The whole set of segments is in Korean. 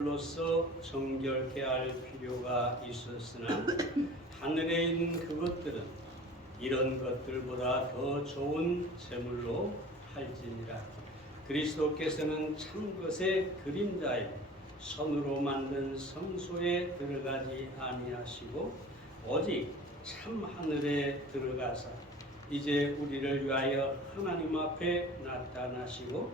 로서 정결케 할 필요가 있었으나 하늘에 있는 그것들은 이런 것들보다 더 좋은 제물로 할지니라. 그리스도께서는 참 것의 그림자에 손으로 만든 성소에 들어가지 아니하시고 오직 참 하늘에 들어가사 이제 우리를 위하여 하나님 앞에 나타나시고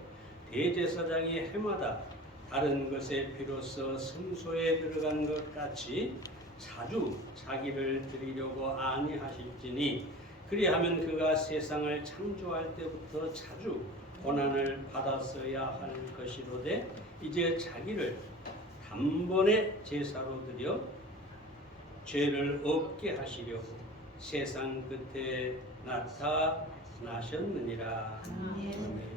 대제사장이 해마다 다른 것에 비로소 성소에 들어간 것 같이 자주 자기를 드리려고 아니하실지니 그리하면 그가 세상을 창조할 때부터 자주 고난을 받았어야 할 것이로되 이제 자기를 단번에 제사로 드려 죄를 없게 하시려고 세상 끝에 나타나셨느니라. 아멘.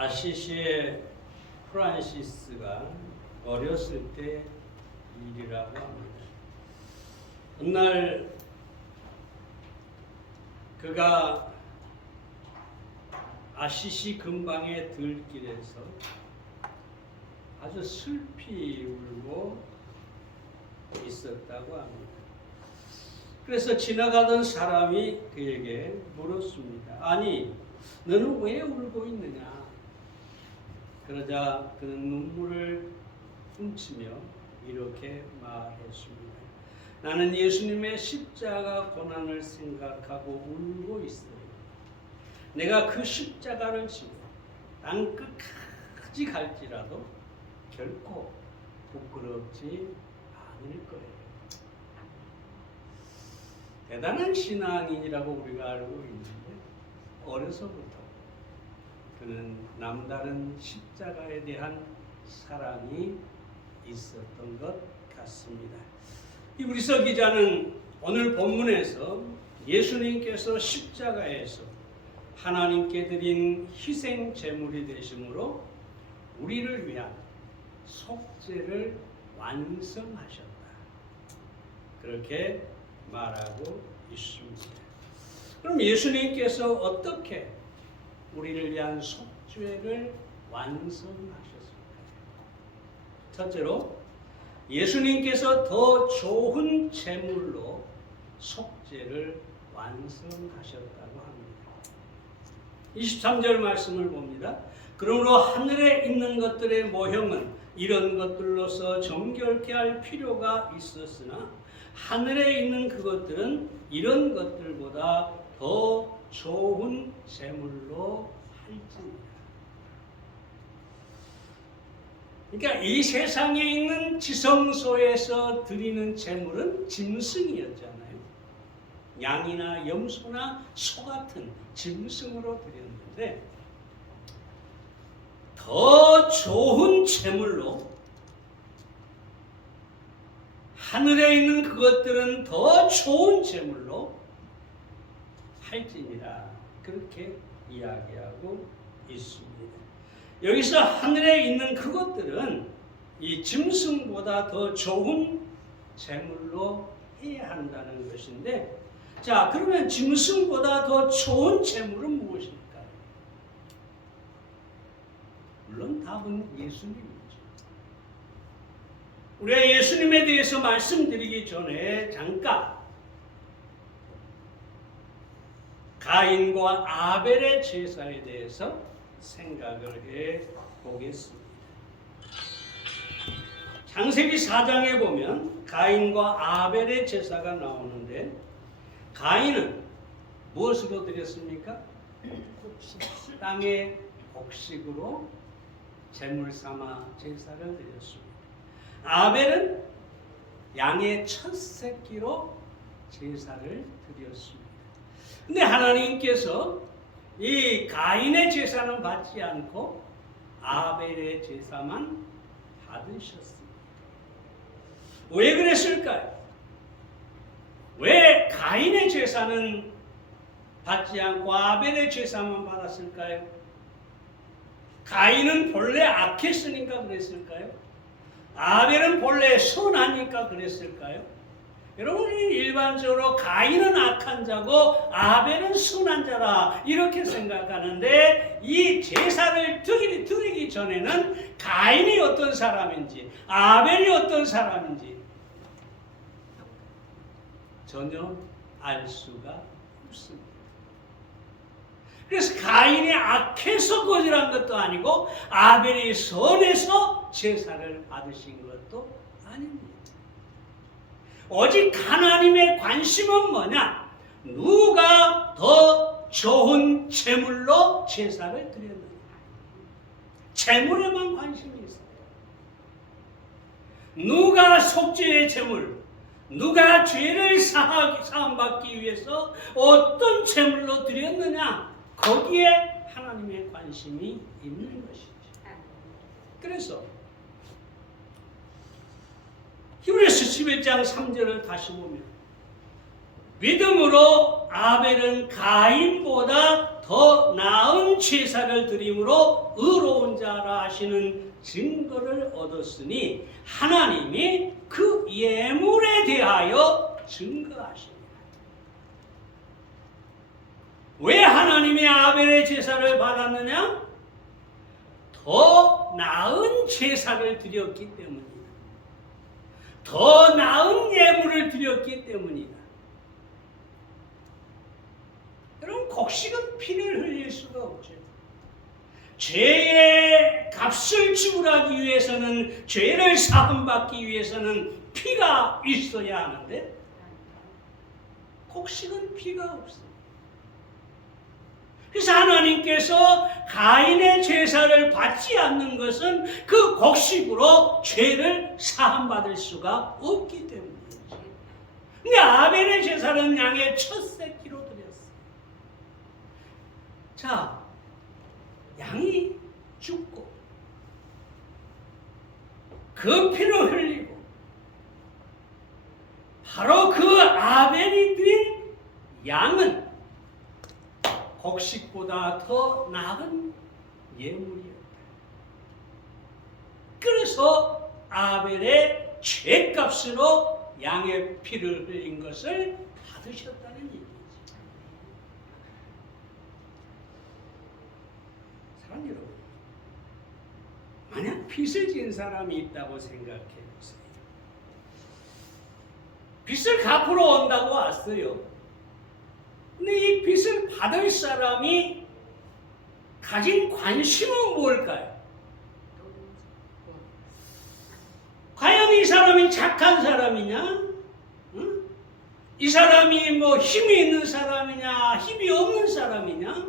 아시시의 프란시스가 어렸을 때 일이라고 합니다. 어느 날 그가 아시시 근방의 들길에서 아주 슬피 울고 있었다고 합니다. 그래서 지나가던 사람이 그에게 물었습니다. 아니, 너는 왜 울고 있느냐? 그러자 그는 눈물을 훔치며 이렇게 말했습니다. 나는 예수님의 십자가 고난을 생각하고 울고 있어요. 내가 그 십자가를 지고 땅 끝까지 갈지라도 결코 부끄럽지 않을 거예요. 대단한 신앙인이라고 우리가 알고 있는데 어려서부터 그는 남다른 십자가에 대한 사랑이 있었던 것 같습니다. 히브리서 기자는 오늘 본문에서 예수님께서 십자가에서 하나님께 드린 희생 제물이 되심으로 우리를 위한 속죄를 완성하셨다. 그렇게 말하고 있습니다. 그럼 예수님께서 어떻게 우리를 위한 속죄를 완성하셨을까요? 첫째로 예수님께서 더 좋은 제물로 속죄를 완성하셨다고 합니다. 23절 말씀을 봅니다. 그러므로 하늘에 있는 것들의 모형은 이런 것들로서 정결케 할 필요가 있었으나 하늘에 있는 그것들은 이런 것들보다 더 좋은 제물로 할지니라. 그러니까 이 세상에 있는 지성소에서 드리는 제물은 짐승이었잖아요. 양이나 염소나 소 같은 짐승으로 드렸는데 더 좋은 제물로 하늘에 있는 그것들은 더 좋은 제물로 할지니라. 그렇게 이야기하고 있습니다. 여기서 하늘에 있는 그것들은 이 짐승보다 더 좋은 제물로 해야 한다는 것인데, 자, 그러면 짐승보다 더 좋은 제물은 무엇일까요? 물론 답은 예수님이죠. 우리가 예수님에 대해서 말씀드리기 전에 잠깐 가인과 아벨의 제사에 대해서 생각을 해 보겠습니다. 창세기 4장에 보면 가인과 아벨의 제사가 나오는데 가인은 무엇으로 드렸습니까? 땅의 곡식으로 제물 삼아 제사를 드렸습니다. 아벨은 양의 첫 새끼로 제사를 드렸습니다. 근데 하나님께서 이 가인의 제사는 받지 않고 아벨의 제사만 받으셨습니다. 왜 그랬을까요? 왜 가인의 제사는 받지 않고 아벨의 제사만 받았을까요? 가인은 본래 악했으니까 그랬을까요? 아벨은 본래 선하니까 그랬을까요? 여러분, 일반적으로 가인은 악한 자고 아벨은 선한 자라 이렇게 생각하는데, 이 제사를 드리기 전에는 가인이 어떤 사람인지 아벨이 어떤 사람인지 전혀 알 수가 없습니다. 그래서 가인이 악해서 거절한 것도 아니고 아벨이 선해서 제사를 받으신 것도 아닙니다. 오직 하나님의 관심은 뭐냐? 누가 더 좋은 제물로 제사를 드렸느냐. 제물에만 관심이 있어요. 누가 속죄의 제물, 누가 죄를 사함받기 위해서 어떤 제물로 드렸느냐, 거기에 하나님의 관심이 있는 것이죠. 그래서 히브리서 11장 3절을 다시 보면, 믿음으로 아벨은 가인보다 더 나은 제사를 드림으로 의로운 자라 하시는 증거를 얻었으니 하나님이 그 예물에 대하여 증거하십니다. 왜 하나님이 아벨의 제사를 받았느냐? 더 나은 제사를 드렸기 때문이다. 더 나은 예물을 드렸기 때문이다. 여러분, 곡식은 피를 흘릴 수가 없죠. 죄의 값을 지불하기 위해서는, 죄를 사함받기 위해서는 피가 있어야 하는데 곡식은 피가 없어요. 그래서 하나님께서 가인의 제사를 받지 않는 것은 그 곡식으로 죄를 사함받을 수가 없기 때문이죠. 근데 아벨의 제사는 양의 첫 새끼로 드렸어요. 자, 양이 죽고 그 피를 흘리고 바로 그 아벨이 드린 양은 곡식보다 더 나은 예물이었다. 그래서 아벨의 죄값으로 양의 피를 흘린 것을 받으셨다는 얘기죠. 사랑 여러분, 만약 빚을 진 사람이 있다고 생각해 보세요. 빚을 갚으러 온다고 왔어요. 근데 이 빚을 받을 사람이 가진 관심은 뭘까요? 과연 이 사람이 착한 사람이냐? 응? 이 사람이 뭐 힘이 있는 사람이냐? 힘이 없는 사람이냐?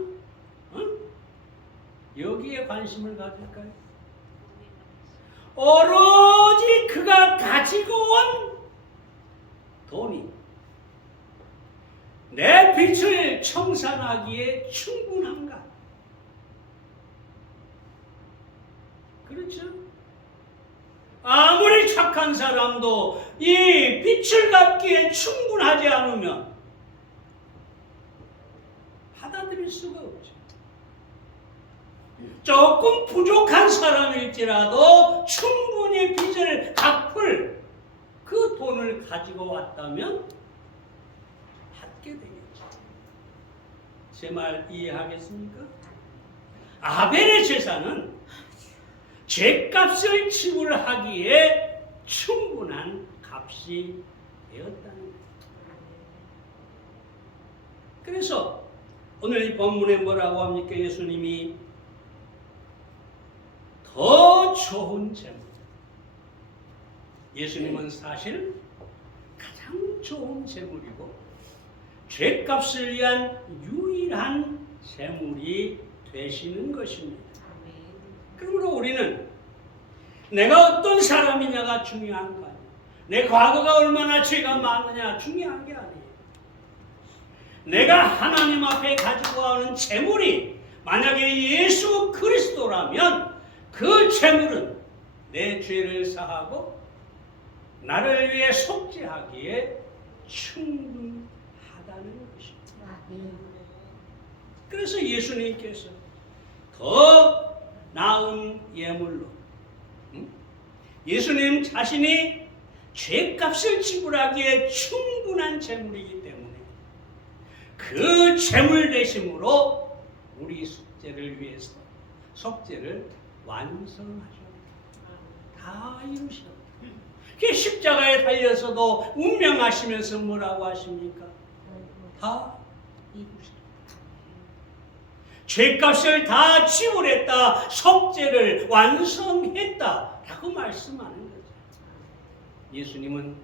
응? 여기에 관심을 가질까요? 오로지 그가 가지고 온 돈이 내 빚을 청산하기에 충분한가? 그렇죠? 아무리 착한 사람도 이 빚을 갚기에 충분하지 않으면 받아들일 수가 없죠. 조금 부족한 사람일지라도 충분히 빚을 갚을 그 돈을 가지고 왔다면 되겠죠. 제 말 이해하겠습니까? 아벨의 제사는 죄값을 지불하기에 충분한 값이 되었다는 거예요. 그래서 오늘 이 본문에 뭐라고 합니까? 예수님이 더 좋은 제물. 예수님은 사실 가장 좋은 제물이고 죄값을 위한 유일한 제물이 되시는 것입니다. 그러므로 우리는 내가 어떤 사람이냐가 중요한 거 아니에요. 내 과거가 얼마나 죄가 많느냐 중요한 게 아니에요. 내가 하나님 앞에 가지고 오는 제물이 만약에 예수 그리스도라면 그 제물은 내 죄를 사하고 나를 위해 속죄하기에 충분하다는 것입니다. 그래서 예수님께서 더 나은 예물로 예수님 자신이 죄값을 지불하기에 충분한 재물이기 때문에 그 재물 대심으로 우리 속죄를 위해서 속죄를 완성하셨다. 다 이루셨다. 그 십자가에 달려서도 운명하시면서 뭐라고 하십니까? 다 이루셨다. 죄값을 다 지불했다. 속죄를 완성했다. 라고 말씀하는 거죠. 예수님은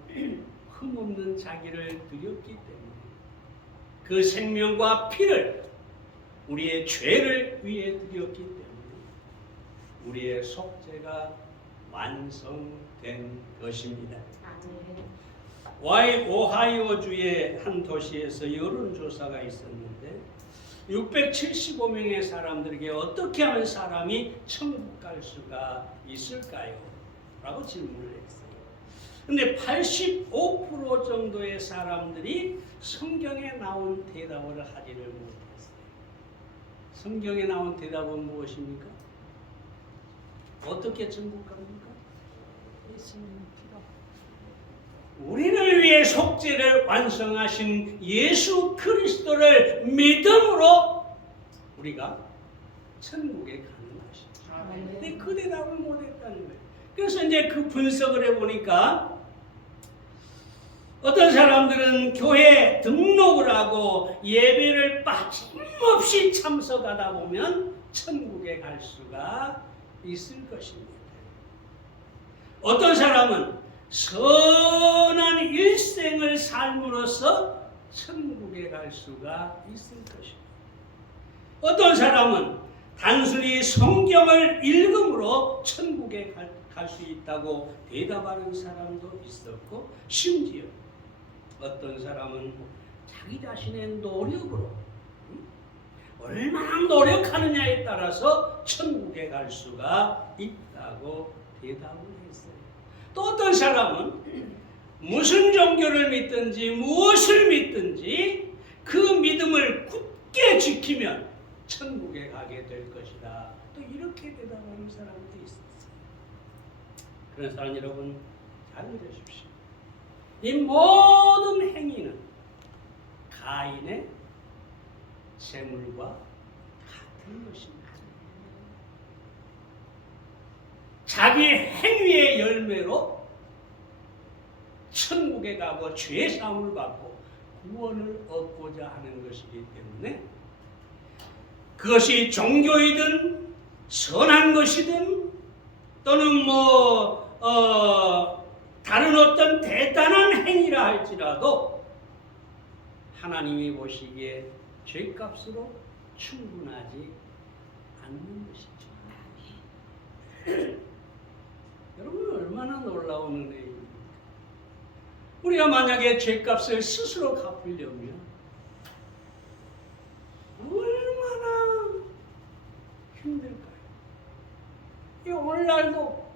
흠없는 자기를 드렸기 때문에 그 생명과 피를 우리의 죄를 위해 드렸기 때문에 우리의 속죄가 완성된 것입니다. 오하이오주의 한 도시에서 여론조사가 있었는데 675명의 사람들에게 어떻게 하면 사람이 천국 갈 수가 있을까요? 라고 질문을 했어요. 근데 85% 정도의 사람들이 성경에 나온 대답을 하지를 못했어요. 성경에 나온 대답은 무엇입니까? 어떻게 천국 갑니까? 예수님 피로. 우리를 위해 속죄를 완성하신 예수 그리스도를 믿음으로 우리가 천국에 가는 것이죠. 근데 그 대답을 못했다는 거예요. 그래서 이제 그 분석을 해보니까 어떤 사람들은 교회 등록을 하고 예배를 빠짐없이 참석하다 보면 천국에 갈 수가 있을 것입니다. 어떤 사람은 선한 일생을 삶으로써 천국에 갈 수가 있을 것입니다. 어떤 사람은 단순히 성경을 읽음으로 천국에 갈 수 있다고 대답하는 사람도 있었고, 심지어 어떤 사람은 자기 자신의 노력으로 얼마나 노력하느냐에 따라서 천국에 갈 수가 있다고 대답을 했어요. 또 어떤 사람은 무슨 종교를 믿든지 무엇을 믿든지 그 믿음을 굳게 지키면 천국에 가게 될 것이다. 또 이렇게 대답하는 사람도 있었어요. 그런 사람 여러분 잘 들으십시오. 이 모든 행위는 가인의 재물과 같은 것입니다. 자기 행위의 열매로 천국에 가고 죄사함을 받고 구원을 얻고자 하는 것이기 때문에 그것이 종교이든 선한 것이든 또는 다른 어떤 대단한 행위라 할지라도 하나님이 보시기에 죄값으로 충분하지 않는 것이죠. 여러분 얼마나 놀라운 은혜입니까? 우리가 만약에 죄값을 스스로 갚으려면 얼마나 힘들까요? 오늘날도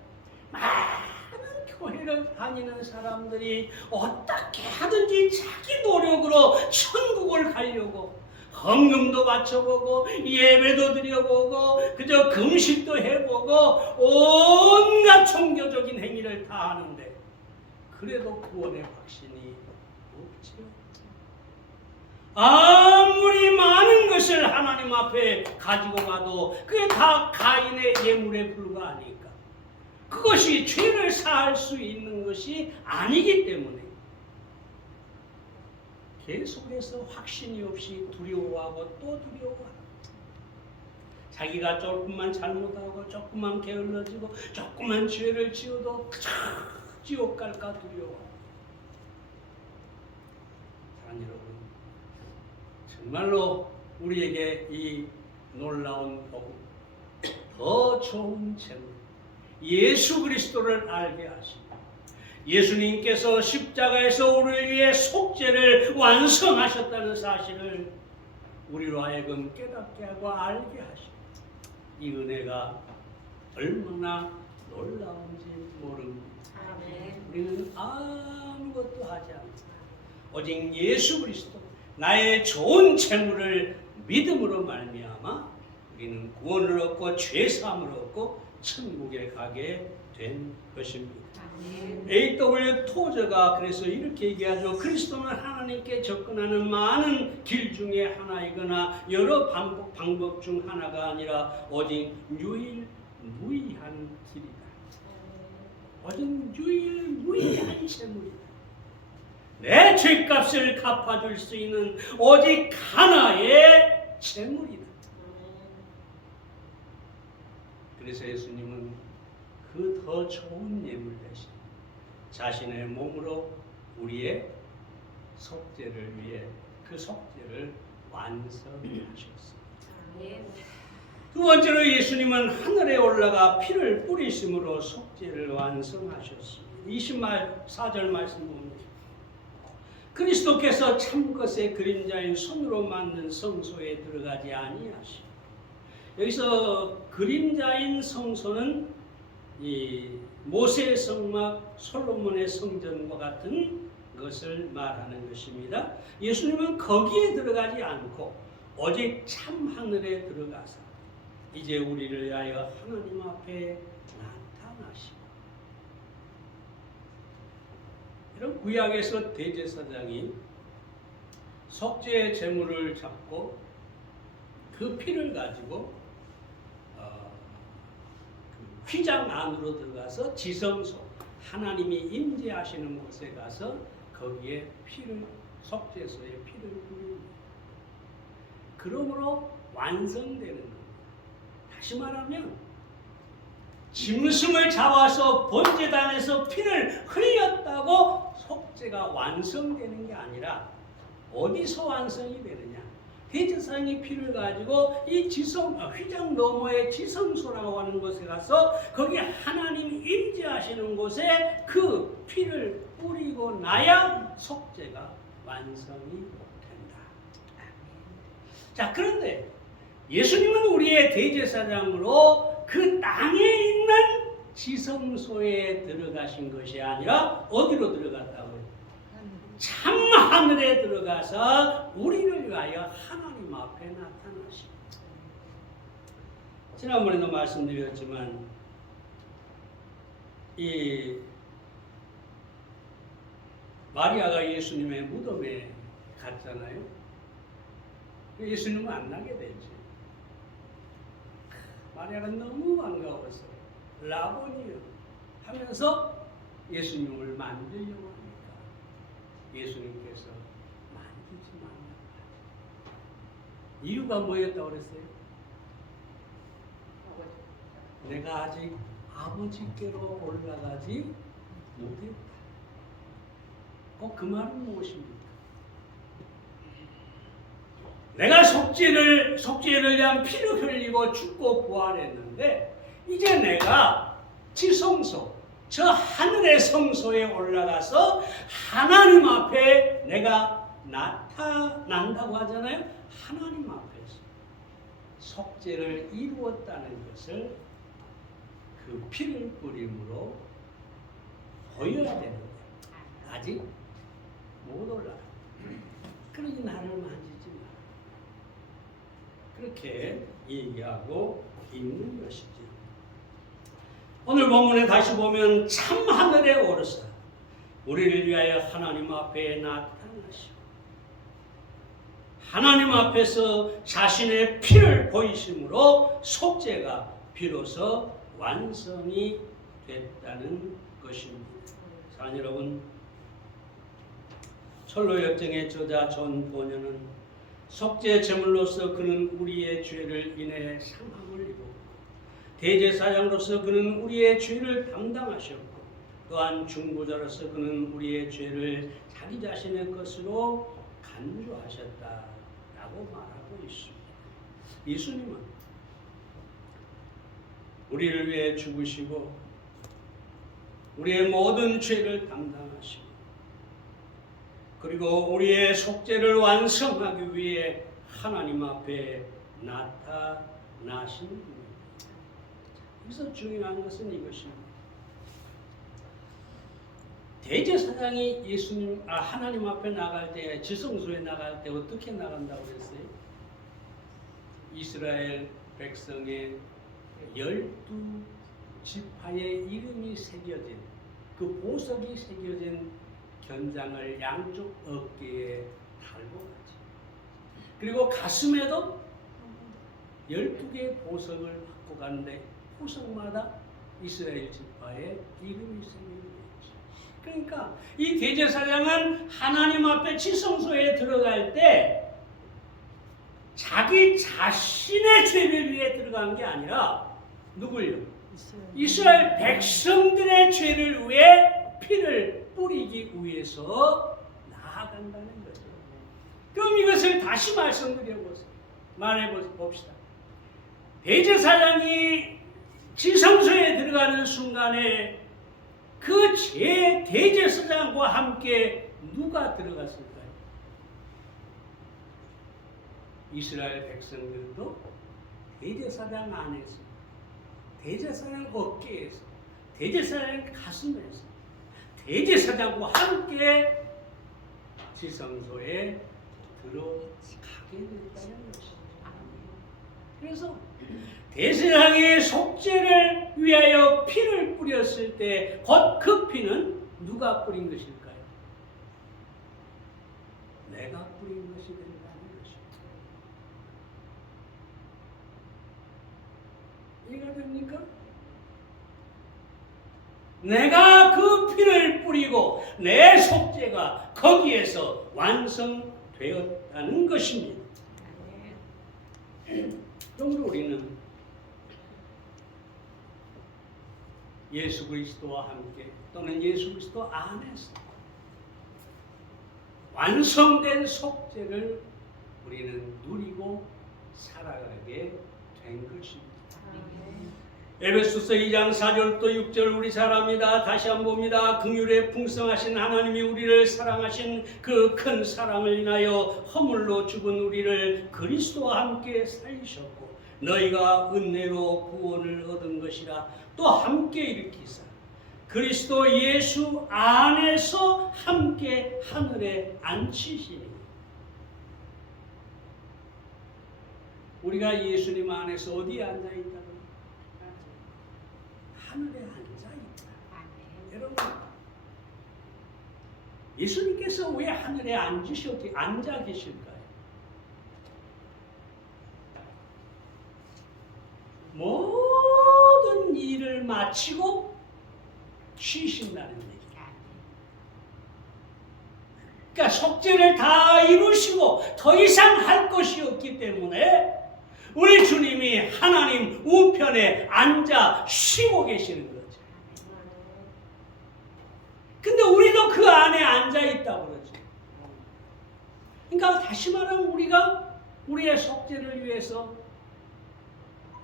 많은 교회를 다니는 사람들이 어떻게 하든지 자기 노력으로 천국을 가려고 헌금도 바쳐보고 예배도 드려보고 그저 금식도 해보고 온갖 종교적인 행위를 다 하는데 그래도 구원의 확신이 없지요. 아무리 많은 것을 하나님 앞에 가지고 가도 그게 다 가인의 예물에 불과하니까 그것이 죄를 사할 수 있는 것이 아니기 때문에 계속해서 확신이 없이 두려워하고 또 두려워하고 자기가 조금만 잘못하고 조금만 게을러지고 조금만 죄를 지어도 지옥 갈까 두려워하고. 사랑하는 여러분, 정말로 우리에게 이 놀라운 복음, 더 좋은 재물, 예수 그리스도를 알게 하시고 예수님께서 십자가에서 우리를 위해 속죄를 완성하셨다는 사실을 우리로 하여금 깨닫게 하고 알게 하시고 이 은혜가 얼마나 놀라운지 모릅니다. 우리는 아무것도 하지 않습니다. 오직 예수 그리스도 나의 좋은 재물을 믿음으로 말미암아 우리는 구원을 얻고 죄사함을 얻고 천국에 가게 된 것입니다. 아멘. A.W. 토저가 그래서 이렇게 얘기하죠. 그리스도는 하나님께 접근하는 많은 길 중에 하나이거나 여러 방법 중 하나가 아니라 오직 유일무이한 길이다. 오직 유일무이한 재물이다. 내 죄값을 갚아줄 수 있는 오직 하나의 재물이다. 그래서 예수님은 그 더 좋은 예물 대신 자신의 몸으로 우리의 속죄를 위해 그 속죄를 완성하셨습니다. 아멘. 두 번째로 예수님은 하늘에 올라가 피를 뿌리심으로 속죄를 완성하셨습니다. 24절 말씀 보면 그리스도께서 참것의 그림자인 손으로 만든 성소에 들어가지 아니하시고, 여기서 그림자인 성소는 이 모세의 성막, 솔로몬의 성전과 같은 것을 말하는 것입니다. 예수님은 거기에 들어가지 않고 오직 참 하늘에 들어가서 이제 우리를 위하여 하나님 앞에 나타나시고, 이런 구약에서 대제사장이 속죄의 제물을 잡고 그 피를 가지고 그 휘장 안으로 들어가서 지성소, 하나님이 임재하시는 곳에 가서 거기에 피를, 속죄소에 피를 뿌립니다. 그러므로 완성되는 겁니다. 다시 말하면 짐승을 잡아서 번제단에서 피를 흘렸다고 속죄가 완성되는 게 아니라 어디서 완성이 되느냐? 대제사장이 피를 가지고 이 휘장 너머의 지성소라고 하는 곳에 가서 거기 하나님이 임재하시는 곳에 그 피를 뿌리고 나야 속죄가 완성이 된다. 자, 그런데 예수님은 우리의 대제사장으로 그 땅에 있는 지성소에 들어가신 것이 아니라 어디로 들어갔다고요? 참 하늘에 들어가서 우리를 위하여 하나님 앞에 나타나십니다. 지난번에도 말씀드렸지만 이 마리아가 예수님의 무덤에 갔잖아요. 예수님은 안 나게 되지. 마리아가 너무 반가워서 라보니요 하면서 예수님을 만지려고 합니다. 예수님께서 만지지 말라. 이유가 뭐였다고 그랬어요? 내가 아직 아버지께로 올라가지 못했다. 그 말은 무엇입니까? 내가 속죄를 위한 피를 흘리고 죽고 부활했는데 이제 내가 지성소, 저 하늘의 성소에 올라가서 하나님 앞에 내가 나타난다고 하잖아요. 하나님 앞에서 속죄를 이루었다는 것을 그 피를 뿌림으로 보여야 되는데 아직 못 올라가. 그러니 나를 만지지 마라. 그렇게 얘기하고 있는 것이죠. 오늘 본문에 다시 보면 참 하늘에 오르사 우리를 위하여 하나님 앞에 나타나시고 하나님 앞에서 자신의 피를 보이심으로 속죄가 비로소 완성이 됐다는 것입니다. 사랑 여러분, 철로 역정의 저자 존 보녀는 속죄 제물로서 그는 우리의 죄를 인해 상함을 입었고 대제사장으로서 그는 우리의 죄를 담당하셨고 또한 중보자로서 그는 우리의 죄를 자기 자신의 것으로 간주하셨다라고 말하고 있습니다. 예수님은 우리를 위해 죽으시고 우리의 모든 죄를 담당하시고 그리고 우리의 속죄를 완성하기 위해 하나님 앞에 나타나신 분입니다. 여기서 중요한 것은 이것입니다. 대제사장이 하나님 앞에 나갈 때, 지성소에 나갈 때 어떻게 나간다고 그랬어요? 이스라엘 백성의 12 지파의 이름이 새겨진 그 보석이 새겨진 견장을 양쪽 어깨에 달고 가지. 그리고 가슴에도 12개의 보석을 받고 가는데 보석마다 이스라엘 지파의 이름이 새겨진 거지. 그러니까 이 대제사장은 하나님 앞에 지성소에 들어갈 때 자기 자신의 죄를 위해 들어간 게 아니라 누굴요? 이스라엘 백성들의 죄를 위해 피를 뿌리기 위해서 나아간다는 거죠. 그럼 이것을 다시 말해봅시다. 대제사장이 지성소에 들어가는 순간에 그 대제사장과 함께 누가 들어갔을까요? 이스라엘 백성들도 대제사장 안에서, 대제사장 어깨에서, 대제사장 가슴에서, 대제사장과 함께 지성소에 들어가게 됐다는 것입니다. 그래서 대제사장의 속죄를 위하여 피를 뿌렸을 때 곧 그 피는 누가 뿌린 것일까요? 내가 뿌린 것이 된다는 것입니다. 이해가 됩니까? 내가 그 피를 뿌리고 내 속죄가 거기에서 완성되었다는 것입니다. 그러므로 우리는 예수 그리스도와 함께 또는 예수 그리스도 안에서 완성된 속죄를 우리는 누리고 살아가게 된 것입니다. 에베소서 2장 4절부터 6절 우리 잘 압니다. 다시 한번 봅니다. 긍휼에 풍성하신 하나님이 우리를 사랑하신 그 큰 사랑을 인하여 허물로 죽은 우리를 그리스도와 함께 살리셨고 너희가 은혜로 구원을 얻은 것이라 또 함께 일으키사 그리스도 예수 안에서 함께 하늘에 앉히시니. 우리가 예수님 안에서 어디에 앉아있다고? 하늘에 앉아있다. 여러분, 예수님께서 왜 하늘에 앉아 계실까요? 모든 일을 마치고 쉬신다는 얘기예요. 그러니까 속죄를 다 이루시고 더 이상 할 것이 없기 때문에 우리 주님이 하나님 우편에 앉아 쉬고 계시는 거죠. 근데 우리도 그 안에 앉아 있다고 그러죠. 그러니까 다시 말하면 우리가 우리의 속죄를 위해서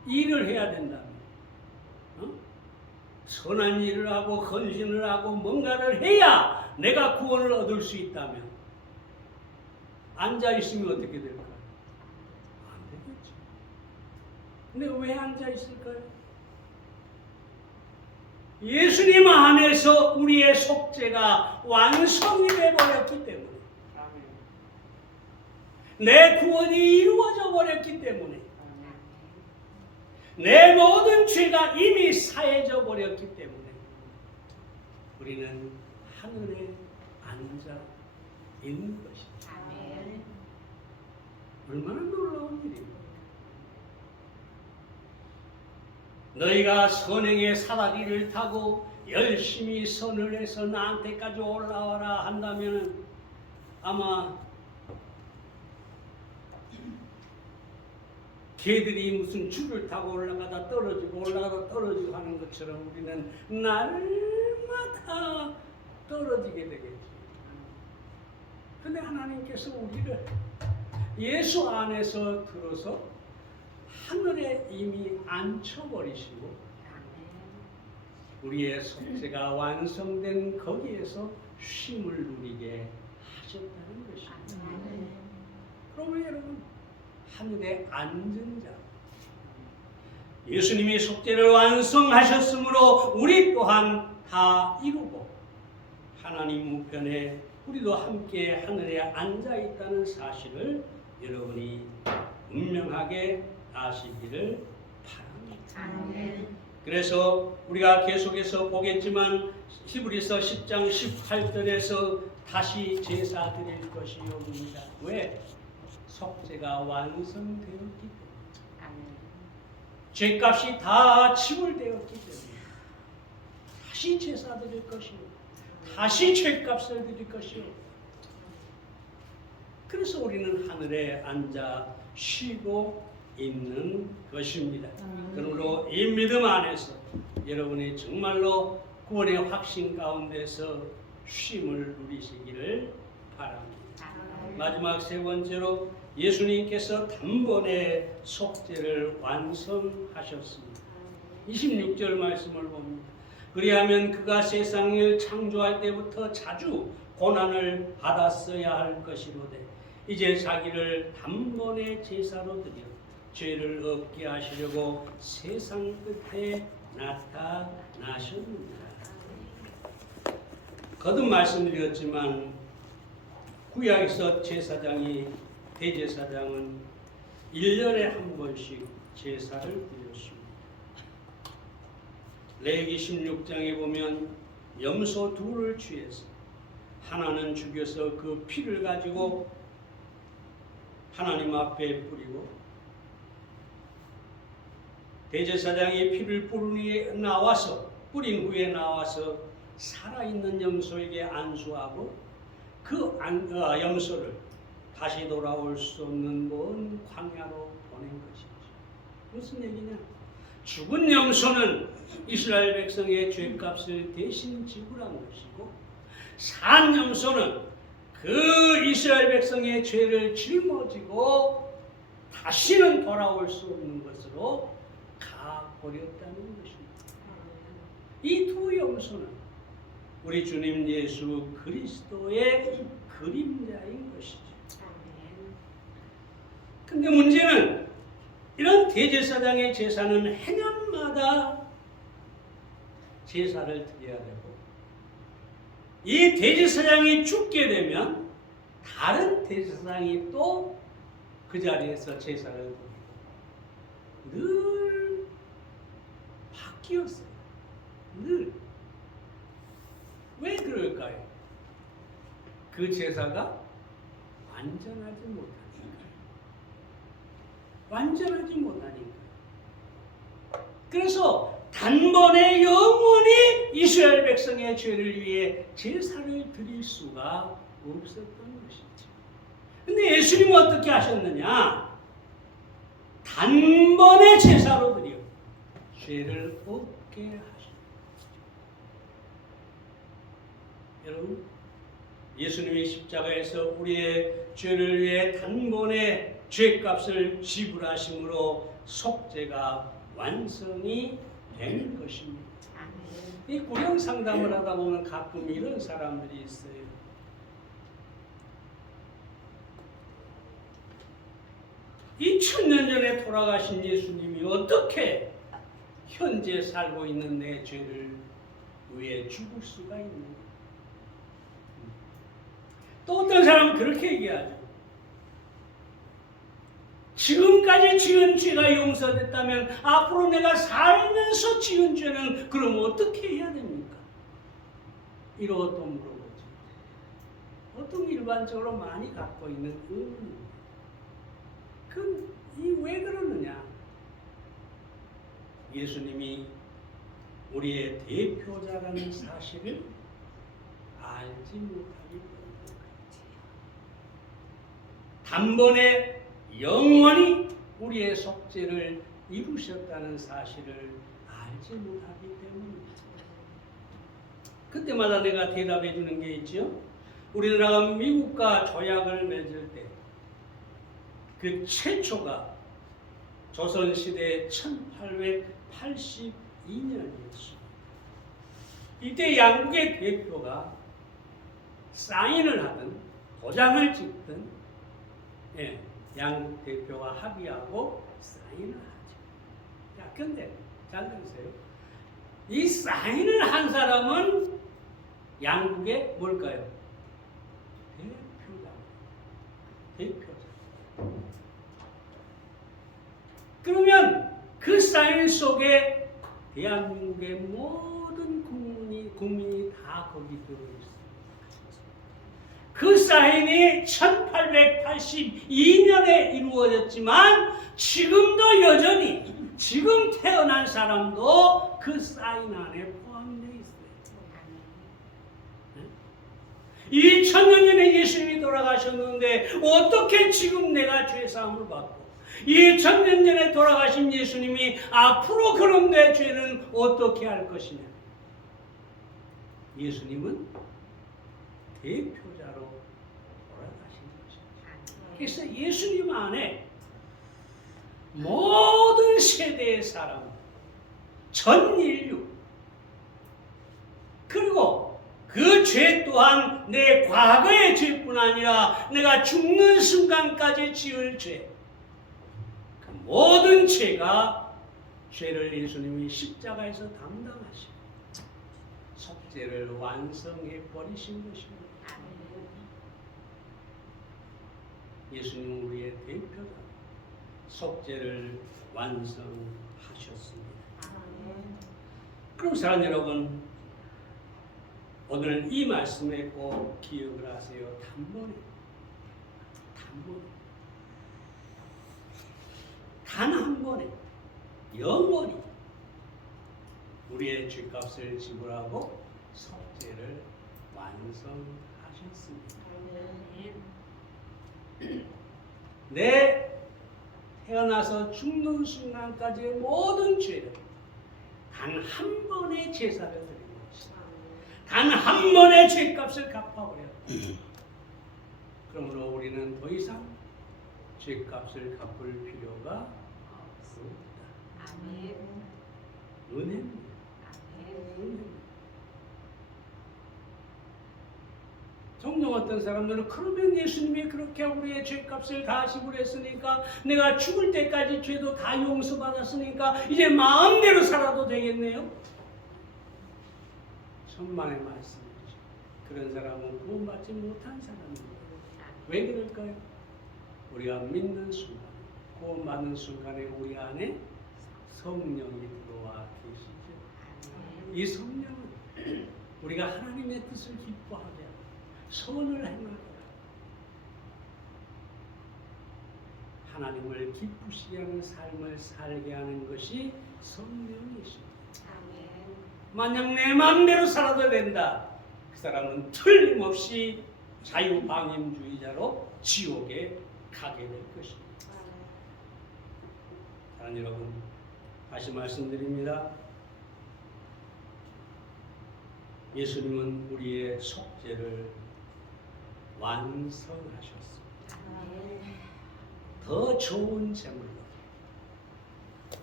일을 해야 된다면, 선한 일을 하고 헌신을 하고 뭔가를 해야 내가 구원을 얻을 수 있다면 앉아 있으면 어떻게 될까요? 안 되겠죠. 근데 왜 앉아 있을까요? 예수님 안에서 우리의 속죄가 완성이 되어버렸기 때문에, 내 구원이 이루어져 버렸기 때문에, 내 모든 죄가 이미 사해져 버렸기 때문에 우리는 하늘에 앉아 있는 것입니다. 아멘. 얼마나 놀라운 일입니까? 너희가 선행의 사다리를 타고 열심히 선을 해서 나한테까지 올라와라 한다면 아마 개들이 무슨 줄을 타고 올라가다 떨어지고 하는 것처럼 우리는 날마다 떨어지게 되겠지. 근데 하나님께서 우리를 예수 안에서 들어서 하늘에 이미 앉혀버리시고 우리의 속죄가 완성된 거기에서 쉼을 누리게 하셨다는 것입니다. 그러면 여러분, 하늘에 앉은 자, 예수님이 속죄를 완성하셨으므로 우리 또한 다 이루고 하나님 우편에 우리도 함께 하늘에 앉아 있다는 사실을 여러분이 분명하게 아시기를 바랍니다. 아멘. 그래서 우리가 계속해서 보겠지만 히브리서 10장 18절에서 다시 제사 드릴 것이 옵니다. 왜? 속죄가 완성되었기 때문에. 죄값이 다 지불되었기 때문에 다시 제사 드릴 것이요, 다시 죄값을 드릴 것이요. 그래서 우리는 하늘에 앉아 쉬고 있는 것입니다. 그러므로 이 믿음 안에서 여러분이 정말로 구원의 확신 가운데서 쉼을 누리시기를 바랍니다. 마지막 세 번째로 예수님께서 단번에 속죄를 완성하셨습니다. 26절 말씀을 봅니다. 그리하면 그가 세상을 창조할 때부터 자주 고난을 받았어야 할 것이로되 이제 자기를 단번에 제사로 드려 죄를 없게 하시려고 세상 끝에 나타나셨느니라. 거듭 말씀드렸지만 구약에서 대제사장은 1년에 한 번씩 제사를 드렸습니다. 레위기 16장에 보면 염소 둘을 취해서 하나는 죽여서 그 피를 가지고 하나님 앞에 뿌리고 대제사장이 피를 뿌린 후에 나와서 살아있는 염소에게 안수하고 그 염소를 다시 돌아올 수 없는 먼 광야로 보낸 것이죠. 무슨 얘기냐? 죽은 염소는 이스라엘 백성의 죄값을 대신 지불한 것이고 산 염소는 그 이스라엘 백성의 죄를 짊어지고 다시는 돌아올 수 없는 것으로 가버렸다는 것입니다. 이 두 염소는 우리 주님 예수 그리스도의 그림자인 것이죠. 근데 문제는 이런 대제사장의 제사는 해년마다 제사를 드려야 되고 이 대제사장이 죽게 되면 다른 대제사장이 또 그 자리에서 제사를 드리고 늘 바뀌었어요. 늘. 왜 그럴까요? 그 제사가 완전하지 못하니까요. 그래서 단번에 영원히 이스라엘 백성의 죄를 위해 제사를 드릴 수가 없었던 것이죠. 근데 예수님은 어떻게 하셨느냐? 단번에 제사로 드려 죄를 없게 하셨습니다. 여러분, 예수님이 십자가에서 우리의 죄를 위해 단번에 죄값을 지불하심으로 속죄가 완성이 된 것입니다. 이 구령 상담을 하다 보면 가끔 이런 사람들이 있어요. 이 1000년 전에 돌아가신 예수님이 어떻게 현재 살고 있는 내 죄를 위해 죽을 수가 있는가? 또 어떤 사람은 그렇게 얘기하죠. 지금까지 지은 죄가 용서됐다면 앞으로 내가 살면서 지은 죄는 그럼 어떻게 해야 됩니까? 이러고 또 물어보죠. 보통 일반적으로 많이 갖고 있는 의문입니다. 왜 그러느냐? 예수님이 우리의 대표자라는 사실을 알지 못하기 때문입니다. 단번에 영원히 우리의 속죄를 이루셨다는 사실을 알지 못하기 때문입니다. 그때마다 내가 대답해 주는 게 있죠. 우리나라가 미국과 조약을 맺을 때 그 최초가 조선시대 1882년이었습니다. 이때 양국의 대표가 사인을 하든 도장을 찍든 양국 대표가 합의하고 사인을 하죠. 자, 근데 잘 들으세요. 이 사인을 한 사람은 양국의 뭘까요? 대표자. 그러면 그 사인 속에 대한민국의 모든 국민이 다 거기 들어있어요. 그 사인이 1882년에 이루어졌지만 지금도 여전히 지금 태어난 사람도 그 사인 안에 포함되어 있어요. 2000년 전에 예수님이 돌아가셨는데 어떻게 지금 내가 죄사함을 받고 2000년 전에 돌아가신 예수님이 앞으로 그럼 내 죄는 어떻게 할 것이냐. 예수님은 대표자로 돌아가신 것입니다. 그래서 예수님 안에 모든 세대의 사람, 전 인류, 그리고 그 죄 또한 내 과거의 죄뿐 아니라 내가 죽는 순간까지 지을 죄, 그 모든 죄가 죄를 예수님이 십자가에서 담당하시고 속죄를 완성해 버리신 것입니다. 예수님은 우리의 대표자, 속죄를 완성하셨습니다. 그럼 사랑 여러분, 오늘 이 말씀에 꼭 기억을 하세요. 단번에 단 한 번에 영원히 우리의 죄값을 지불하고 속죄를 완성하셨습니다. 내 태어나서 죽는 순간까지의 모든 죄를 단 한 번의 제사를 드리는 것입니다. 단 한 번의 죄값을 갚아버려요. 그러므로 우리는 더 이상 죄값을 갚을 필요가 없습니다. 은혜입니다. 종종 어떤 사람들은 그러면 예수님이 그렇게 우리의 죄값을 다 지불했으니까 내가 죽을 때까지 죄도 다 용서받았으니까 이제 마음대로 살아도 되겠네요. 천만의 말씀이죠. 그런 사람은 구원받지 못한 사람입니다. 왜 그럴까요? 우리가 믿는 순간, 구원받는 순간에 우리 안에 성령이 들어와 계시죠. 이 성령은 우리가 하나님의 뜻을 기뻐하게 하고 선을 행하게 하고 하나님을 기쁘시게 하는 삶을 살게 하는 것이 성령이십니다. 만약 내 마음대로 살아도 된다, 그 사람은 틀림없이 자유방임주의자로 지옥에 가게 될 것입니다. 사랑하는 여러분, 다시 말씀드립니다. 예수님은 우리의 속죄를 완성하셨습니다. 더 좋은 제물로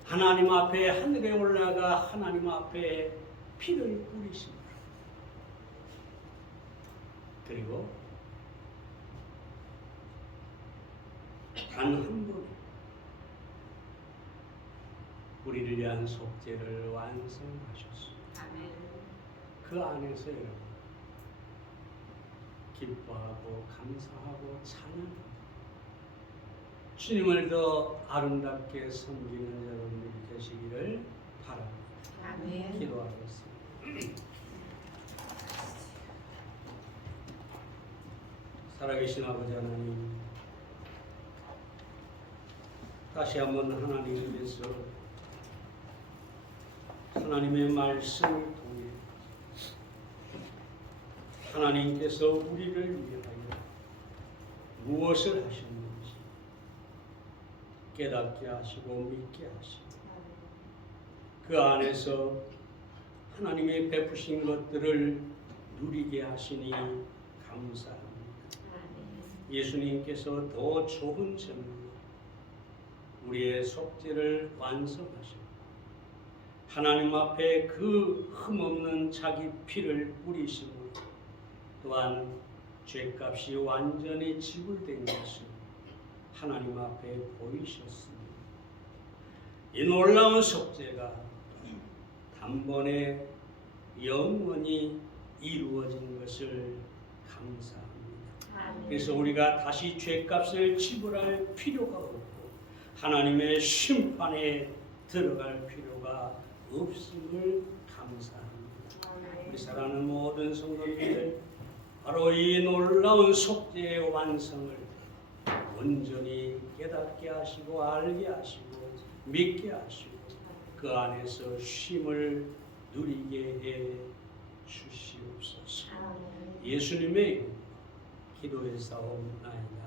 하나님 앞에 하늘에 올라가 하나님 앞에 피를 뿌리십니다. 그리고 단 한 번 우리를 위한 속죄를 완성하셨습니다. 그 안에서 여러분 기뻐하고 감사하고 찬양하고 주님을 더 아름답게 섬기는 여러분들이 되시기를 바랍니다. 기도하겠습니다. 살아계신 아버지 하나님, 다시 한번 하나님께서 하나님의 말씀을 통해 하나님께서 우리를 위하여 무엇을 하셨는지 깨닫게 하시고 믿게 하시고 그 안에서 하나님의 베푸신 것들을 누리게 하시니 감사합니다. 예수님께서 더 좋은 제물로 우리의 속죄를 완성하시고 하나님 앞에 그 흠없는 자기 피를 뿌리심으로 또한 죄값이 완전히 지불된 것을 하나님 앞에 보이셨습니다. 이 놀라운 속죄가 단번에 영원히 이루어진 것을 감사합니다. 그래서 우리가 다시 죄값을 지불할 필요가 없고 하나님의 심판에 들어갈 필요가 없음을 감사합니다. 우리 사랑하는 모든 성도님들, 바로 이 놀라운 속죄의 완성을 온전히 깨닫게 하시고 알게 하시고 믿게 하시고 그 안에서 쉼을 누리게 해 주시옵소서. 예수님의 기도에 싸움나이다.